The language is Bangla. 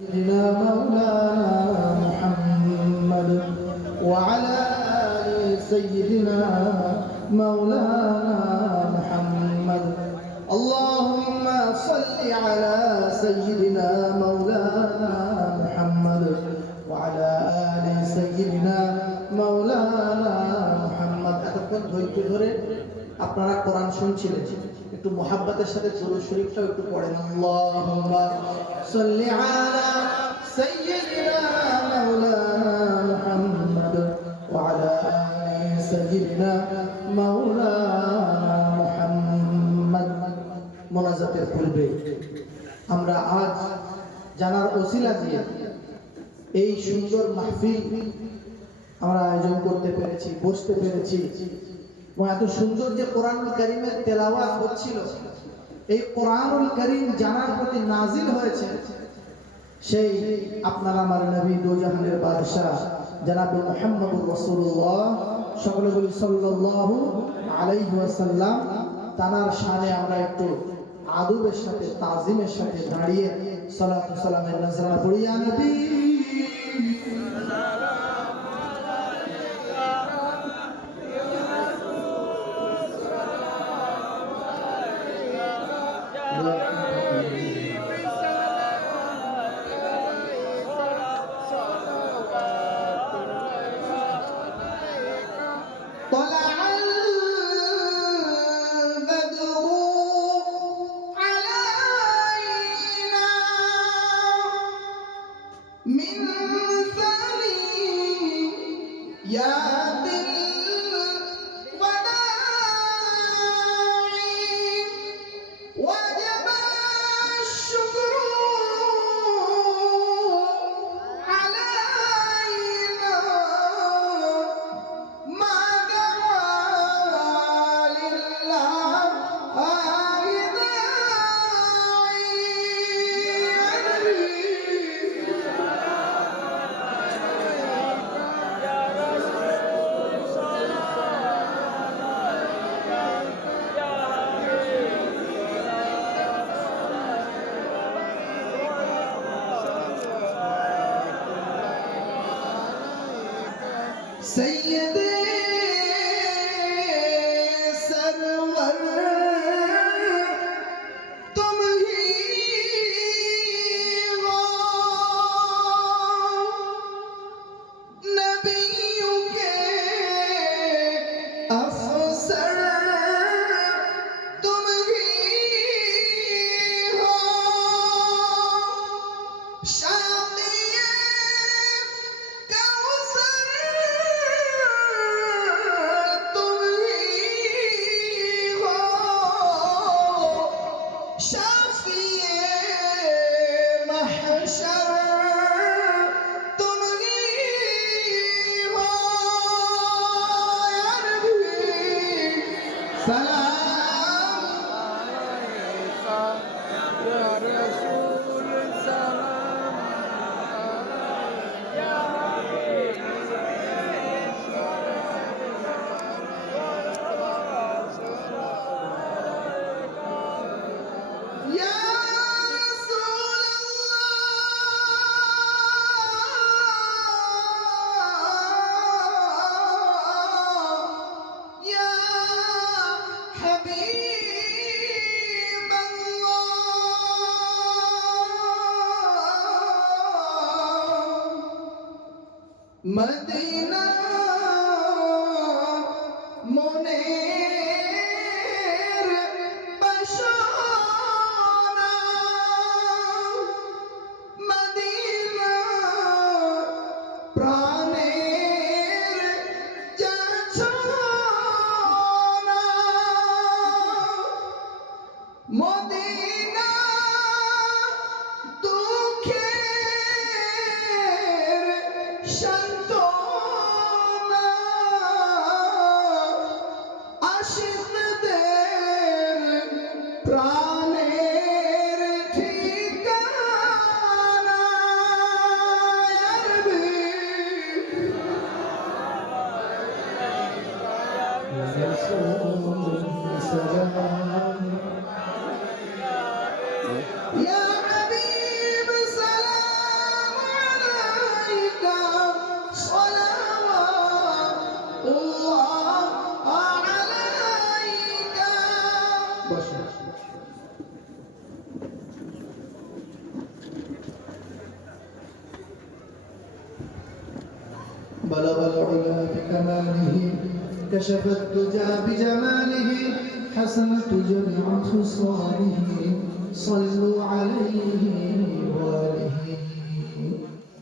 سيدنا مولانا محمد وعلى آل سيدنا مولانا محمد اللهم صل على سيدنا مولانا محمد وعلى آل سيدنا مولانا محمد এতক্ষণ ধৈর্য ধরে আপনারা কোরআন শুনছিলেন একটু মুহাব্বতের সাথে দুরূদ শরীফটাও একটু পড়েন আল্লাহুম্মা সাল্লি আলা সাইয়্যিদিনা মাওলানা মুহাম্মদ ওয়া আলা আলি সাইয়্যিদিনা মাওলানা মুহাম্মদ। মোনাজাতের পূর্বে আমরা আজ জানার ওসিলা দিয়ে এই সুন্দর মাহফিল আমরা আয়োজন করতে পেরেছি, বসতে পেরেছি। এত সুন্দর যে কোরআনুল কারীমের তেলাওয়াত হচ্ছিল, এই কোরআনুল কারীম জানার প্রতি নাজিল হয়েছে সেই আপনার আমার নবী দো জাহানের বাদশা জনাবে মুহাম্মদুর রাসূলুল্লাহ সকলে বলি সাল্লাল্লাহু আলাইহি ওয়াসাল্লাম। তানার শানে আমরা একটু আদবের সাথে তাজিমের সাথে দাঁড়িয়ে সালাতু সালামের নজরানা পড়ি। ইয়া নবী सैयदे सरवर तुम ही हो, नबियों के अफसर तुम ही हो, मदीना मोनेर बशोना, मदीना प्राणेर जाछोना, मदीना दुखेर शांत بلغ العلا بكماله كشف الدجى بجماله حسنت جميع خصاله صلوا عليه وآله